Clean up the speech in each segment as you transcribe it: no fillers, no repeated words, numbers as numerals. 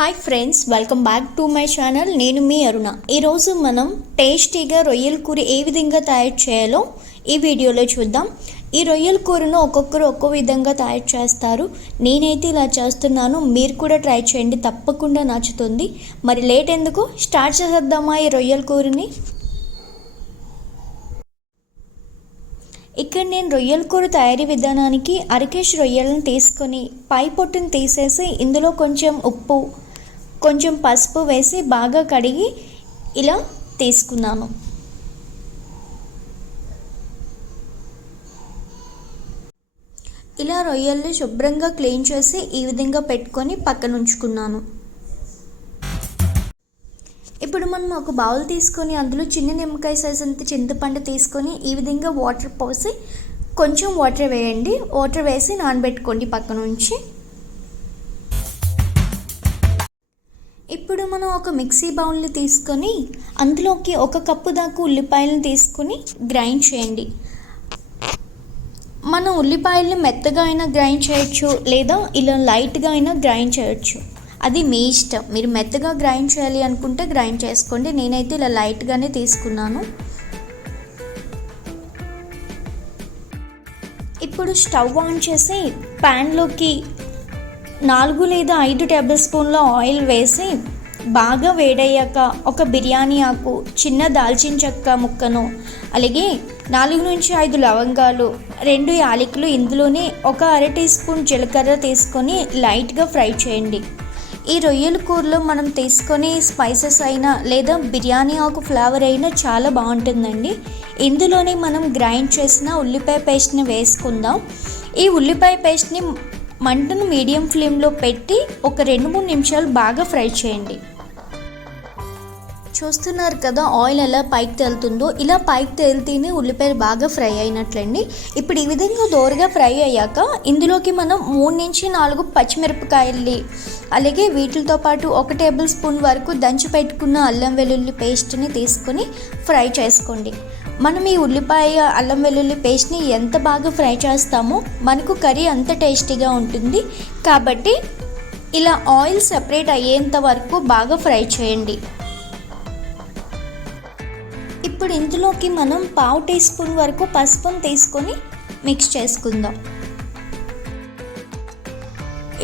Hi friends, welcome back to my channel. నేను మీ అరుణ. ఈరోజు మనం టేస్టీగా రొయ్యల కూర ఏ విధంగా తయారు చేయాలో ఈ వీడియోలో చూద్దాం. ఈ రొయ్యల కూరను ఒక్కొక్కరు ఒక్కో విధంగా తయారు చేస్తారు. నేనైతే ఇలా చేస్తున్నాను, మీరు కూడా ట్రై చేయండి, తప్పకుండా నచ్చుతుంది. మరి లేట్ ఎందుకు, స్టార్ట్ చేసేద్దామా ఈ రొయ్యల కూరని. ఇక్కడ నేను రొయ్యల కూర తయారీ విధానానికి అరకేజీ రొయ్యలను తీసుకొని పై పొట్టును తీసేసి ఇందులో కొంచెం ఉప్పు, కొంచెం పసుపు వేసి బాగా కడిగి ఇలా తీసుకున్నాను. ఇలా రొయ్యల్ని శుభ్రంగా క్లీన్ చేసి ఈ విధంగా పెట్టుకొని పక్కన ఉంచుకున్నాను. ఇప్పుడు మనం ఒక బౌల్ తీసుకొని అందులో చిన్న నిమ్మకాయ సైజ్ అంత చింతపండు తీసుకొని ఈ విధంగా వాటర్ పోసి కొంచెం వాటర్ వేయండి. వాటర్ వేసి నానబెట్టుకోండి పక్కన ఉంచి. ఇప్పుడు మనం ఒక మిక్సీ బౌల్ని తీసుకొని అందులోకి 1 కప్పు దాకా ఉల్లిపాయలను తీసుకొని గ్రైండ్ చేయండి. మనం ఉల్లిపాయల్ని మెత్తగా అయినా గ్రైండ్ చేయొచ్చు, లేదా ఇలా లైట్గా అయినా గ్రైండ్ చేయొచ్చు, అది మీ ఇష్టం. మీరు మెత్తగా గ్రైండ్ చేయాలి అనుకుంటే గ్రైండ్ చేసుకోండి. నేనైతే ఇలా లైట్గానే తీసుకున్నాను. ఇప్పుడు స్టవ్ ఆన్ చేసి ప్యాన్లోకి 4 లేదా 5 టేబుల్ స్పూన్ల ఆయిల్ వేసి బాగా వేడయ్యాక ఒక బిర్యానీ ఆకు, చిన్న దాల్చిన చెక్క ముక్కను, అలాగే 4 నుంచి 5 లవంగాలు, 2 యాలకులు, ఇందులోనే ఒక అర టీ స్పూన్ జీలకర్ర తీసుకొని లైట్గా ఫ్రై చేయండి. ఈ రొయ్యల కూరలో మనం తీసుకొని స్పైసెస్ అయినా లేదా బిర్యానీ ఆకు ఫ్లేవర్ అయినా చాలా బాగుంటుందండి. ఇందులోనే మనం గ్రైండ్ చేసిన ఉల్లిపాయ పేస్ట్ని వేసుకుందాం. ఈ ఉల్లిపాయ పేస్ట్ని మంటను మీడియం ఫ్లేమ్లో పెట్టి ఒక 2-3 నిమిషాలు బాగా ఫ్రై చేయండి. చూస్తున్నారు కదా ఆయిల్ ఎలా పైకి తేలుతుందో. ఇలా పైకి తేలితేనే ఉల్లిపాయలు బాగా ఫ్రై అయినట్లండి. ఇప్పుడు ఈ విధంగా దోరగా ఫ్రై అయ్యాక ఇందులోకి మనం 3 నుంచి 4 పచ్చిమిరపకాయల్ని, అలాగే వీటితో పాటు 1 టేబుల్ స్పూన్ వరకు దంచి పెట్టుకున్న అల్లం వెల్లుల్లి పేస్ట్ని తీసుకొని ఫ్రై చేసుకోండి. మనం ఈ ఉల్లిపాయ అల్లం వెల్లుల్లి పేస్ట్ని ఎంత బాగా ఫ్రై చేస్తామో మనకు కర్రీ అంత టేస్టీగా ఉంటుంది. కాబట్టి ఇలా ఆయిల్ సెపరేట్ అయ్యేంత వరకు బాగా ఫ్రై చేయండి. ఇప్పుడు ఇందులోకి మనం 1/2 టీ స్పూన్ వరకు పసుపును తీసుకొని మిక్స్ చేసుకుందాం.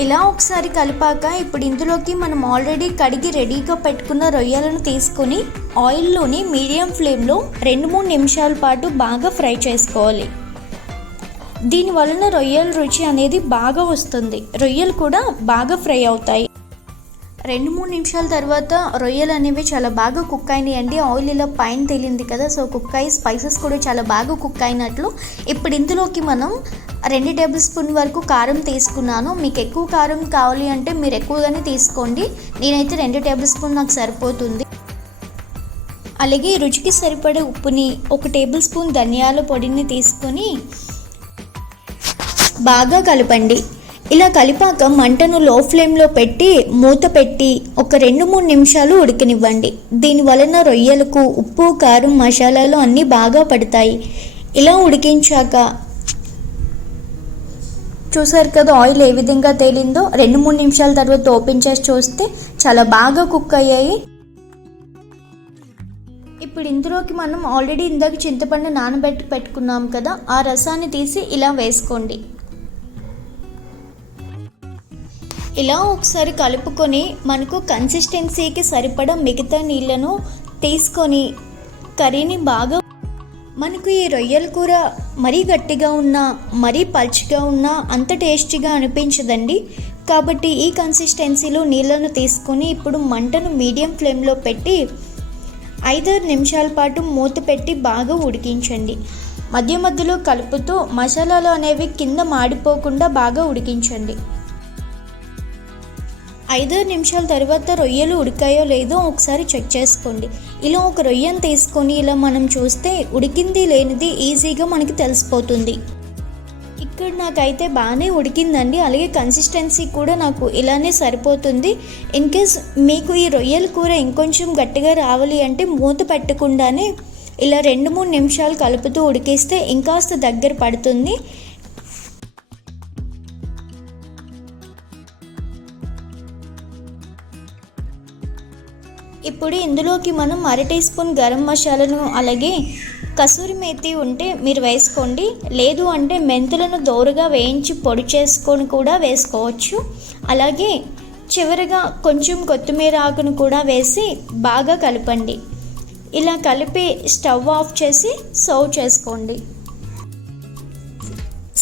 ఇలా ఒకసారి కలిపాక ఇప్పుడు ఇందులోకి మనం ఆల్రెడీ కడిగి రెడీగా పెట్టుకున్న రొయ్యలను తీసుకొని ఆయిల్లోని మీడియం ఫ్లేమ్లో 2-3 నిమిషాల పాటు బాగా ఫ్రై చేసుకోవాలి. దీని వలన రొయ్యల రుచి అనేది బాగా వస్తుంది, రొయ్యలు కూడా బాగా ఫ్రై అవుతాయి. 2-3 నిమిషాల తర్వాత రొయ్యలు అనేవి చాలా బాగా కుక్ అయినాయండి. ఆయిల్ ఇలా పైన తేలింది కదా, సో కుక్ అయ్యి స్పైసెస్ కూడా చాలా బాగా కుక్ అయినట్లు. ఇప్పుడు ఇందులోకి మనం 2 టేబుల్ స్పూన్ వరకు కారం తీసుకున్నాను. మీకు ఎక్కువ కారం కావాలి అంటే మీరు ఎక్కువగానే తీసుకోండి. నేనైతే 2 టేబుల్ స్పూన్ నాకు సరిపోతుంది. అలాగే రుచికి సరిపడే ఉప్పుని, 1 టేబుల్ స్పూన్ ధనియాల పొడిని తీసుకొని బాగా కలపండి. ఇలా కలిపాక మంటను లో ఫ్లేమ్లో పెట్టి మూత పెట్టి ఒక 2-3 నిమిషాలు ఉడకనివ్వండి. దీని వలన రొయ్యలకు ఉప్పు, కారం, మసాలాలు అన్నీ బాగా పడతాయి. ఇలా ఉడికించాక చూసారు కదా ఆయిల్ ఏ విధంగా తేలిందో. 2-3 నిమిషాల తర్వాత ఓపెన్ చేసి చూస్తే చాలా బాగా కుక్ అయ్యాయి. ఇప్పుడు ఇందులోకి మనం ఆల్రెడీ ఇందాక చింతపండు నానబెట్టి పెట్టుకున్నాం కదా, ఆ రసాన్ని తీసి ఇలా వేసుకోండి. ఇలా ఒకసారి కలుపుకొని మనకు కన్సిస్టెన్సీకి సరిపడా మిగతా నీళ్ళను తీసుకొని కర్రీని బాగా, మనకు ఈ రొయ్యల కూర మరీ గట్టిగా ఉన్నా మరీ పల్చగా ఉన్నా అంత టేస్టీగా అనిపించదండి. కాబట్టి ఈ కన్సిస్టెన్సీలో నీళ్ళను తీసుకొని ఇప్పుడు మంటను మీడియం ఫ్లేమ్లో పెట్టి 5-6 నిమిషాల పాటు మూత పెట్టి బాగా ఉడికించండి. మధ్య మధ్యలో కలుపుతూ మసాలాలు అనేవి కింద మాడిపోకుండా బాగా ఉడికించండి. 5-6 నిమిషాల తర్వాత రొయ్యలు ఉడికాయో లేదో ఒకసారి చెక్ చేసుకోండి. ఇలా ఒక రొయ్యను తీసుకొని ఇలా మనం చూస్తే ఉడికింది లేనిది ఈజీగా మనకి తెలిసిపోతుంది. ఇక్కడ నాకైతే బాగానే ఉడికిందండి. అలాగే కన్సిస్టెన్సీ కూడా నాకు ఇలానే సరిపోతుంది. ఇన్ కేస్ మీకు ఈ రొయ్యల కూర ఇంకొంచెం గట్టిగా రావాలి అంటే మూత పెట్టకుండానే ఇలా 2-3 నిమిషాలు కలుపుతూ ఉడికిస్తే ఇంకాస్త దగ్గర పడుతుంది. ఇప్పుడు ఇందులోకి మనం 1/2 టీ స్పూన్ గరం మసాలాను అలాగే కసూరి మేతి ఉంటే మీరు వేసుకోండి, లేదు అంటే మెంతులను దోరగా వేయించి పొడి చేసుకొని కూడా వేసుకోవచ్చు. అలాగే చివరిగా కొంచెం కొత్తిమీర ఆకును కూడా వేసి బాగా కలపండి. ఇలా కలిపి స్టవ్ ఆఫ్ చేసి సర్వ్ చేసుకోండి.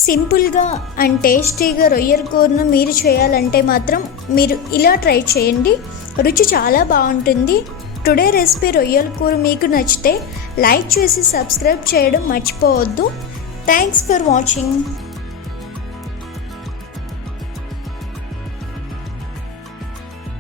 సింపుల్గా అండ్ టేస్టీగా రొయ్యల కూరను మీరు చేయాలంటే మాత్రం మీరు ఇలా ట్రై చేయండి, రుచి చాలా బాగుంటుంది. టుడే రెసిపీ రొయ్యల కూర మీకు నచ్చితే లైక్ చేసి సబ్స్క్రైబ్ చేయడం మర్చిపోవద్దు. Thanks for watching.